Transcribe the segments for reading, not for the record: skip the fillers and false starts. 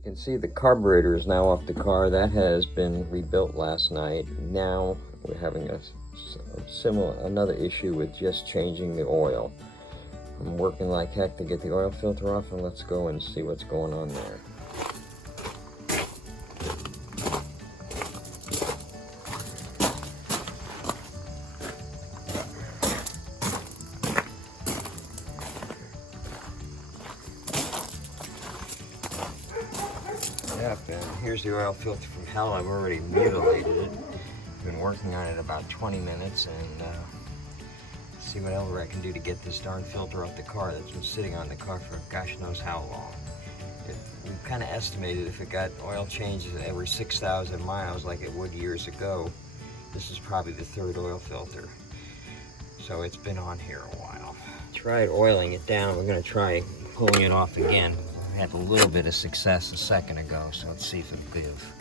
You can see the carburetor is now off the car. That has been rebuilt last night. Now we're having another issue with just changing the oil. I'm working like heck to get the oil filter off, and let's go and see what's going on there. Yep, and here's the oil filter from hell. I've already mutilated it. Been working on it about 20 minutes, and see whatever I can do to get this darn filter off the car that's been sitting on the car for gosh knows how long. We kind of estimated if it got oil changes every 6,000 miles like it would years ago, this is probably the third oil filter. So it's been on here a while. Tried oiling it down. We're going to try pulling it off again. We had a little bit of success a second ago, so let's see if it'll give.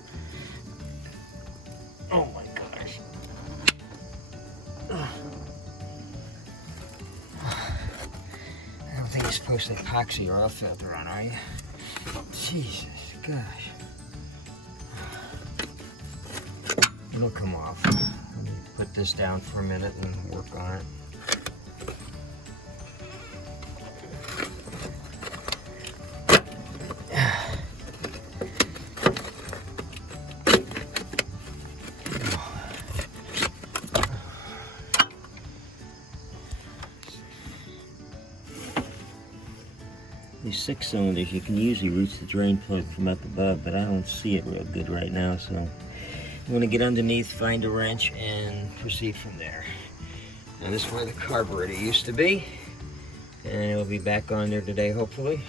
Oh my gosh. I don't think you're supposed to epoxy your oil filter on, are you? Jesus, gosh. It'll come off. Let me put this down for a minute and work on it. These 6 cylinders, you can usually reach the drain plug from up above, but I don't see it real good right now, so I'm going to get underneath, find a wrench, and proceed from there. And this is where the carburetor used to be, and it'll be back on there today, hopefully.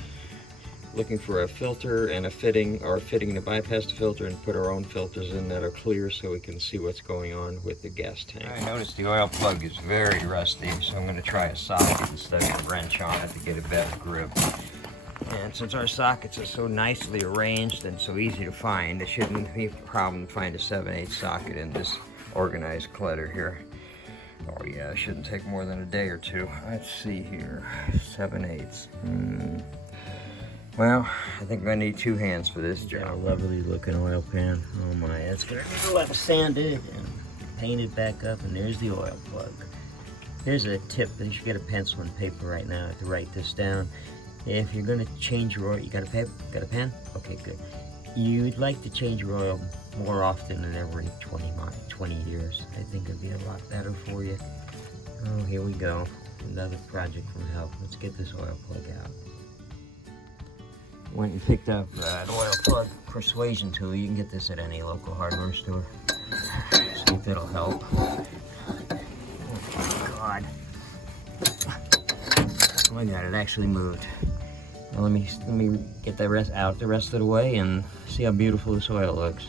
Looking for a filter and a fitting, or a fitting to bypass the filter and put our own filters in that are clear so we can see what's going on with the gas tank. I noticed the oil plug is very rusty, so I'm going to try a socket instead of a wrench on it to get a better grip. And since our sockets are so nicely arranged and so easy to find, it shouldn't be a problem to find a 7/8 socket in this organized clutter here. Oh yeah, it shouldn't take more than a day or two. Let's see here, 7/8. Well, I think I'm gonna need 2 hands for this job. A lovely looking oil pan. Oh my, it's gonna be left sanded and painted back up, and there's the oil plug. Here's a tip, you should get a pencil and paper right now to write this down. If you're going to change your oil, you got a pen? Okay, good. You'd like to change your oil more often than every 20 years. I think it'd be a lot better for you. Oh, here we go. Another project from hell. Let's get this oil plug out. Went and picked up an oil plug persuasion tool. You can get this at any local hardware store. See if it'll help. Oh my God. Oh my God, it actually moved. Now let me get the rest of the way and see how beautiful this oil looks.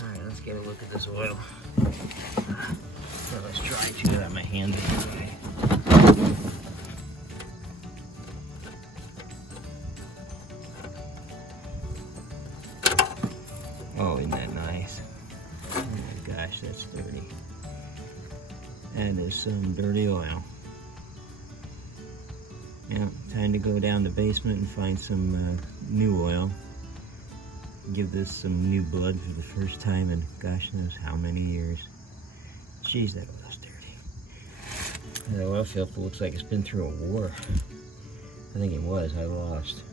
Alright, let's get a look at this oil. So let's try to get my hand in the way. Oh, isn't that nice? Oh my gosh, that's dirty. That is some dirty oil. Yeah, time to go down the basement and find some new oil. Give this some new blood for the first time in gosh knows how many years. Jeez, that oil's dirty. That oil filter looks like it's been through a war. I think it was. I lost.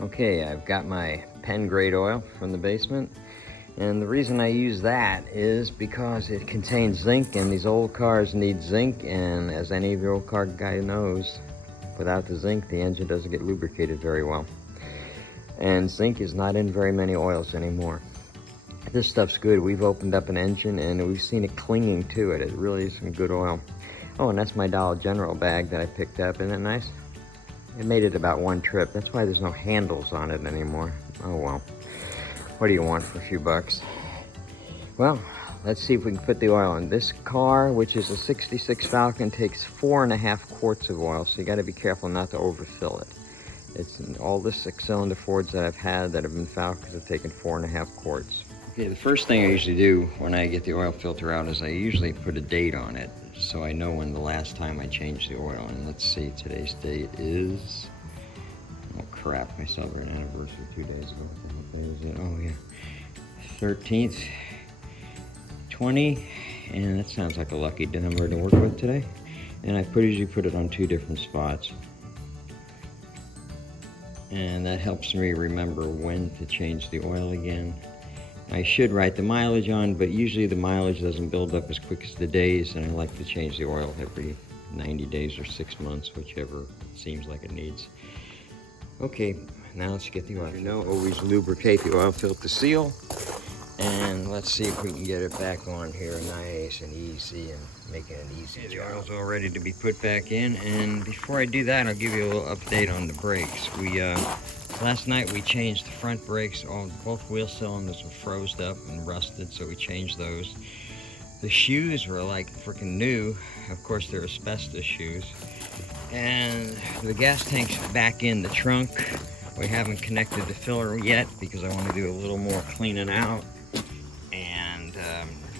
Okay, I've got my pen grade oil from the basement. And the reason I use that is because it contains zinc, and these old cars need zinc, and as any of your old car guy knows, without the zinc, the engine doesn't get lubricated very well. And zinc is not in very many oils anymore. This stuff's good. We've opened up an engine, and we've seen it clinging to it. It really is some good oil. Oh, and that's my Dollar General bag that I picked up. Isn't that nice? It made it about 1 trip. That's why there's no handles on it anymore. Oh, well. What do you want for a few bucks? Well, let's see if we can put the oil in. This car, which is a 66 Falcon, takes 4.5 quarts of oil, so you got to be careful not to overfill it. It's all the 6-cylinder Fords that I've had that have been Falcons have taken 4.5 quarts. Okay, the first thing I usually do when I get the oil filter out is I usually put a date on it. so I know when the last time I changed the oil. And let's see, today's date is, oh crap, I celebrated an anniversary 2 days ago. What day is it? Oh yeah, 13th, 20, and that sounds like a lucky number to work with today. And I usually put it on 2 different spots. And that helps me remember when to change the oil again. I should write the mileage on, but usually the mileage doesn't build up as quick as the days, and I like to change the oil every 90 days or 6 months, whichever seems like it needs. Okay, now let's get the oil. You know, always lubricate the oil filter seal. And let's see if we can get it back on here nice and easy and make it an easy job. The oil's all ready to be put back in, and before I do that, I'll give you a little update on the brakes. Last night we changed the front brakes. Both wheel cylinders were froze up and rusted, so we changed those. The shoes were like freaking new. Of course, they're asbestos shoes. And the gas tank's back in the trunk. We haven't connected the filler yet because I want to do a little more cleaning out and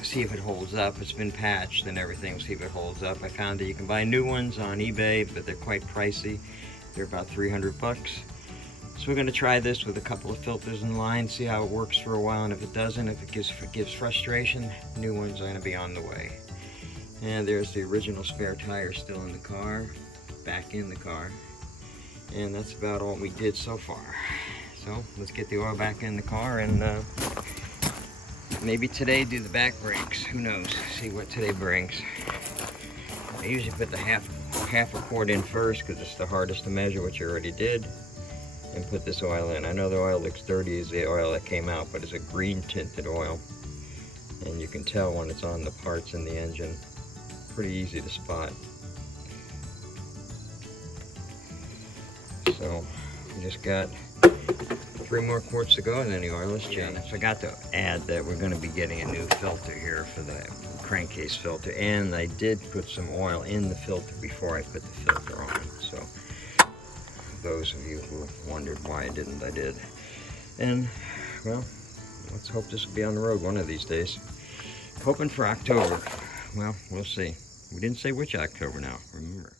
see if it holds up. It's been patched and everything. We'll see if it holds up. I found that you can buy new ones on eBay, but they're quite pricey. They're about 300 bucks. So we're going to try this with a couple of filters in line, see how it works for a while, and if it doesn't, if it gives frustration, new ones are going to be on the way. And there's the original spare tire still in the car, back in the car. And that's about all we did so far. So let's get the oil back in the car and maybe today do the back brakes. Who knows? See what today brings. I usually put the half a quart in first because it's the hardest to measure, which you already did, and put this oil in. I know the oil looks dirty as the oil that came out, but it's a green tinted oil, and you can tell when it's on the parts in the engine. Pretty easy to spot. So we just got 3 more quarts to go, and then the oil is changed. I forgot to add that we're going to be getting a new filter here for the crankcase filter, and I did put some oil in the filter before I put the filter on. So those of you who wondered why I didn't, I did. And well, let's hope this will be on the road one of these days. Hoping for October. Well, we'll see. We didn't say which October now, remember.